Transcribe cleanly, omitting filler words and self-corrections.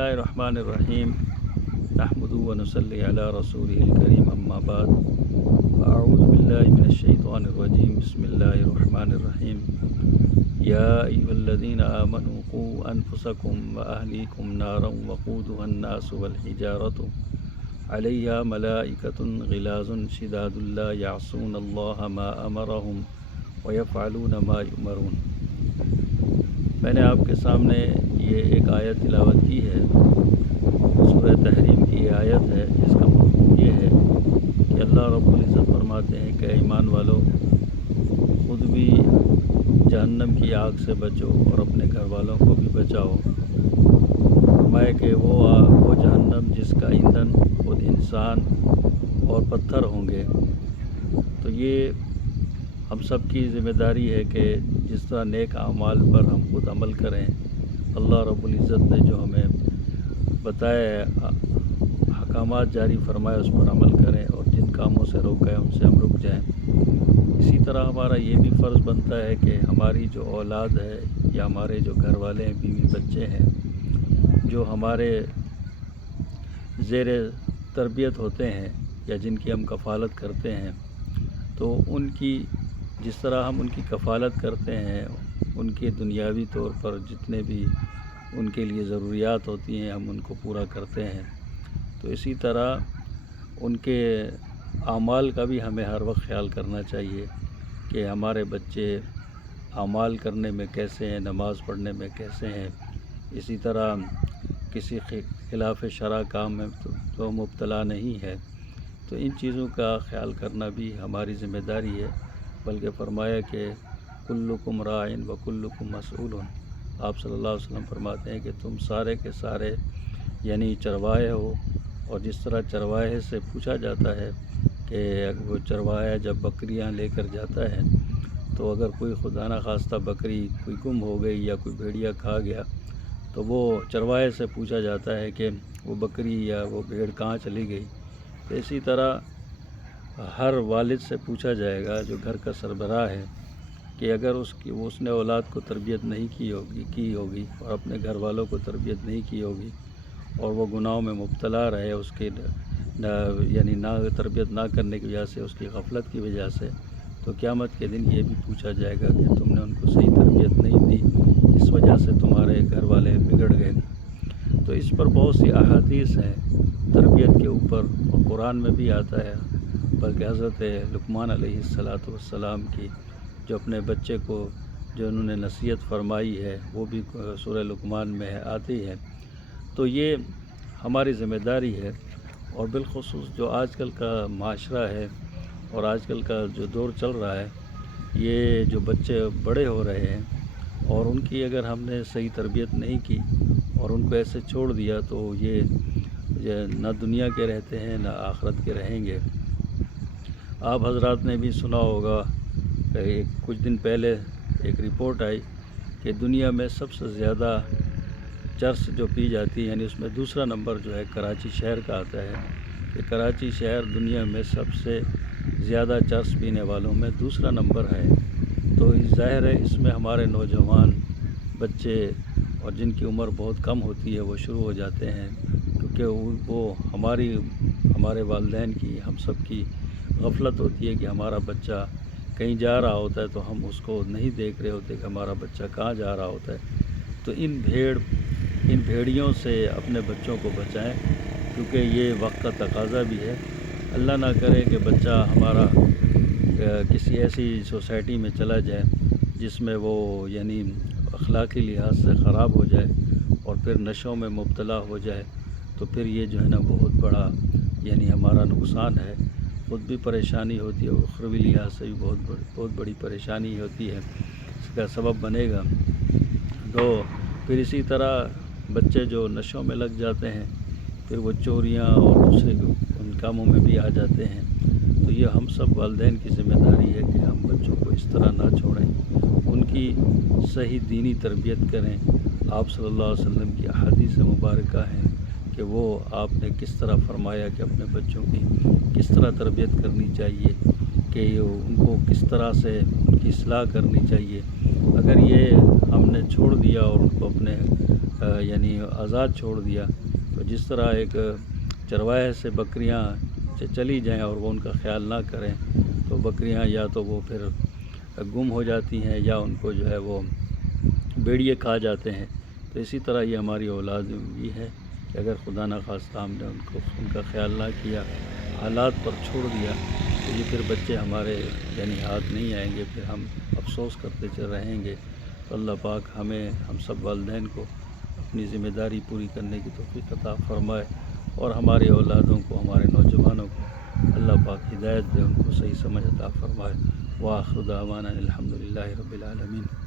اللہ الرحمن الرحیم نحمد و نصلی علی رسولہ الکریم اما بعد اعوذ باللہ من الشیطان الرجیم بسم اللہ الرحمن الرحیم یا ایھا الذین آمنوا قوا انفسکم واہلیکم نارا وقودها الناس والحجارۃ علیہا ملائکۃ غلاظ شداد لا یعصون اللہ ما امرہم ویفعلون ما یؤمرون۔ میں نے آپ کے سامنے یہ ایک آیت تلاوت کی ہے، سورہ تحریم کی یہ آیت ہے، جس کا مفہوم یہ ہے کہ اللہ رب العزت فرماتے ہیں کہ ایمان والو، خود بھی جہنم کی آگ سے بچو اور اپنے گھر والوں کو بھی بچاؤ۔ فرمایا کہ وہ جہنم جس کا ایندھن خود انسان اور پتھر ہوں گے۔ تو یہ ہم سب کی ذمہ داری ہے کہ جس طرح نیک اعمال پر ہم خود عمل کریں، اللہ رب العزت نے جو ہمیں بتایا ہے، احکامات جاری فرمائے، اس پر عمل کریں، اور جن کاموں سے روکا ہے ان سے ہم رک جائیں۔ اسی طرح ہمارا یہ بھی فرض بنتا ہے کہ ہماری جو اولاد ہے یا ہمارے جو گھر والے ہیں، بیوی بچے ہیں، جو ہمارے زیر تربیت ہوتے ہیں یا جن کی ہم کفالت کرتے ہیں، تو ان کی جس طرح ہم ان کی کفالت کرتے ہیں، ان کے دنیاوی طور پر جتنے بھی ان کے لیے ضروریات ہوتی ہیں ہم ان کو پورا کرتے ہیں، تو اسی طرح ان کے اعمال کا بھی ہمیں ہر وقت خیال کرنا چاہیے کہ ہمارے بچے اعمال کرنے میں کیسے ہیں، نماز پڑھنے میں کیسے ہیں، اسی طرح کسی خلاف شرع کام میں تو مبتلا نہیں ہے۔ تو ان چیزوں کا خیال کرنا بھی ہماری ذمہ داری ہے، بلکہ فرمایا کہ کلکم راعٍ و کلکم مسئول۔ آپ صلی اللہ علیہ وسلم فرماتے ہیں کہ تم سارے کے سارے یعنی چرواہے ہو، اور جس طرح چرواہے سے پوچھا جاتا ہے کہ وہ چرواہا جب بکریاں لے کر جاتا ہے تو اگر کوئی خدا نخواستہ بکری کوئی گم ہو گئی یا کوئی بھیڑیا کھا گیا تو وہ چرواہے سے پوچھا جاتا ہے کہ وہ بکری یا وہ بھیڑ کہاں چلی گئی۔ تو اسی طرح ہر والد سے پوچھا جائے گا جو گھر کا سربراہ ہے کہ اگر اس نے اولاد کو تربیت نہیں کی ہوگی اور اپنے گھر والوں کو تربیت نہیں کی ہوگی اور وہ گناہوں میں مبتلا رہے اس کے یعنی نہ تربیت نہ کرنے کی وجہ سے، اس کی غفلت کی وجہ سے، تو قیامت کے دن یہ بھی پوچھا جائے گا کہ تم نے ان کو صحیح تربیت نہیں دی، اس وجہ سے تمہارے گھر والے بگڑ گئے۔ تو اس پر بہت سی احادیث ہیں تربیت کے اوپر، اور قرآن میں بھی آتا ہے، بلکہ حضرت لقمان علیہ السلام کی جو اپنے بچے کو جو انہوں نے نصیحت فرمائی ہے وہ بھی سورہ لقمان میں آتی ہے۔ تو یہ ہماری ذمہ داری ہے، اور بالخصوص جو آج کل کا معاشرہ ہے اور آج کل کا جو دور چل رہا ہے، یہ جو بچے بڑے ہو رہے ہیں اور ان کی اگر ہم نے صحیح تربیت نہیں کی اور ان کو ایسے چھوڑ دیا تو یہ نہ دنیا کے رہتے ہیں نہ آخرت کے رہیں گے۔ آپ حضرات نے بھی سنا ہوگا کہ کچھ دن پہلے ایک رپورٹ آئی کہ دنیا میں سب سے زیادہ چرس جو پی جاتی ہے، یعنی اس میں دوسرا نمبر جو ہے کراچی شہر کا آتا ہے، کہ کراچی شہر دنیا میں سب سے زیادہ چرس پینے والوں میں دوسرا نمبر ہے۔ تو ظاہر ہے اس میں ہمارے نوجوان بچے اور جن کی عمر بہت کم ہوتی ہے وہ شروع ہو جاتے ہیں، کیونکہ وہ ہمارے والدین کی، ہم سب کی غفلت ہوتی ہے کہ ہمارا بچہ کہیں جا رہا ہوتا ہے تو ہم اس کو نہیں دیکھ رہے ہوتے کہ ہمارا بچہ کہاں جا رہا ہوتا ہے۔ تو ان بھیڑیوں سے اپنے بچوں کو بچائیں، کیونکہ یہ وقت کا تقاضا بھی ہے۔ اللہ نہ کرے کہ بچہ ہمارا کسی ایسی سوسائٹی میں چلا جائے جس میں وہ یعنی اخلاقی لحاظ سے خراب ہو جائے اور پھر نشوں میں مبتلا ہو جائے، تو پھر یہ جو ہے نا بہت بڑا یعنی ہمارا نقصان ہے، خود بھی پریشانی ہوتی ہے اور اخروی لحاظ سے بھی بہت بڑی پریشانی ہوتی ہے، اس کا سبب بنے گا۔ تو پھر اسی طرح بچے جو نشوں میں لگ جاتے ہیں پھر وہ چوریاں اور دوسرے ان کاموں میں بھی آ جاتے ہیں۔ تو یہ ہم سب والدین کی ذمہ داری ہے کہ ہم بچوں کو اس طرح نہ چھوڑیں، ان کی صحیح دینی تربیت کریں۔ آپ صلی اللہ علیہ وسلم کی احادیث مبارکہ ہیں کہ وہ آپ نے کس طرح فرمایا کہ اپنے بچوں کی کس طرح تربیت کرنی چاہیے، کہ ان کو کس طرح سے ان کی اصلاح کرنی چاہیے۔ اگر یہ ہم نے چھوڑ دیا اور ان کو اپنے یعنی آزاد چھوڑ دیا، تو جس طرح ایک چرواہے سے بکریاں چلی جائیں اور وہ ان کا خیال نہ کریں تو بکریاں یا تو وہ پھر گم ہو جاتی ہیں یا ان کو جو ہے وہ بھیڑیے کھا جاتے ہیں، تو اسی طرح یہ ہماری اولاد بھی ہے کہ اگر خدا نخواستہ ہم نے ان کا خیال نہ کیا، حالات پر چھوڑ دیا، تو یہ پھر بچے ہمارے یعنی ہاتھ نہیں آئیں گے، پھر ہم افسوس کرتے چل رہیں گے۔ تو اللہ پاک ہمیں ہم سب والدین کو اپنی ذمہ داری پوری کرنے کی توفیق عطا فرمائے، اور ہمارے اولادوں کو، ہمارے نوجوانوں کو اللہ پاک ہدایت دے، ان کو صحیح سمجھ عطا فرمائے۔ وآخر دعوانا الحمدللہ رب العالمین۔